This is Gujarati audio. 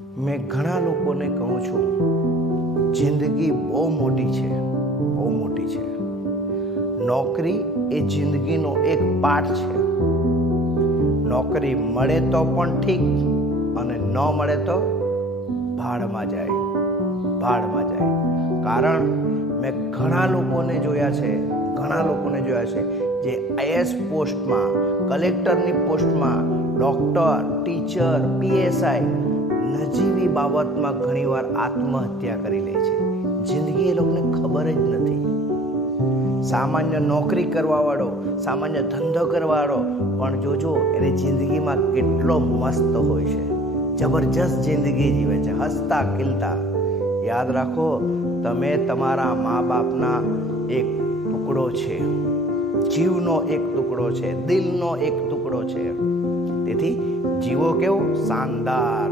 મેં ઘણા લોકોને કહું છું, જિંદગી બહુ મોટી છે, બહુ મોટી છે. નોકરી એ જિંદગીનો એક પાર્ટ છે. નોકરી મળે તો પણ ઠીક, અને ન મળે તો ભાડમાં જાય, ભાડમાં જાય. કારણ મેં ઘણા લોકોને જોયા છે જે આઈએએસ પોસ્ટમાં, કલેક્ટરની પોસ્ટમાં, ડૉક્ટર, ટીચર, પીએસઆઈ નજીવી બાબતમાં ઘણીવાર આત્મહત્યા કરી લે છે. જિંદગી એ લોકોને ખબર જ નથી. સામાન્ય નોકરી કરવાવાળો, સામાન્ય ધંધો કરવાવાળો પણ જોજો એને જિંદગીમાં કેટલો મસ્ત હોય છે, જબરજસ્ત જિંદગી જીવે છે, હસતા ખીલતા. યાદ રાખો, તમે તમારા મા બાપના એક ટુકડો છે, જીવનો એક ટુકડો છે, દિલનો એક ટુકડો છે. તેથી જીવો કેવો શાનદાર.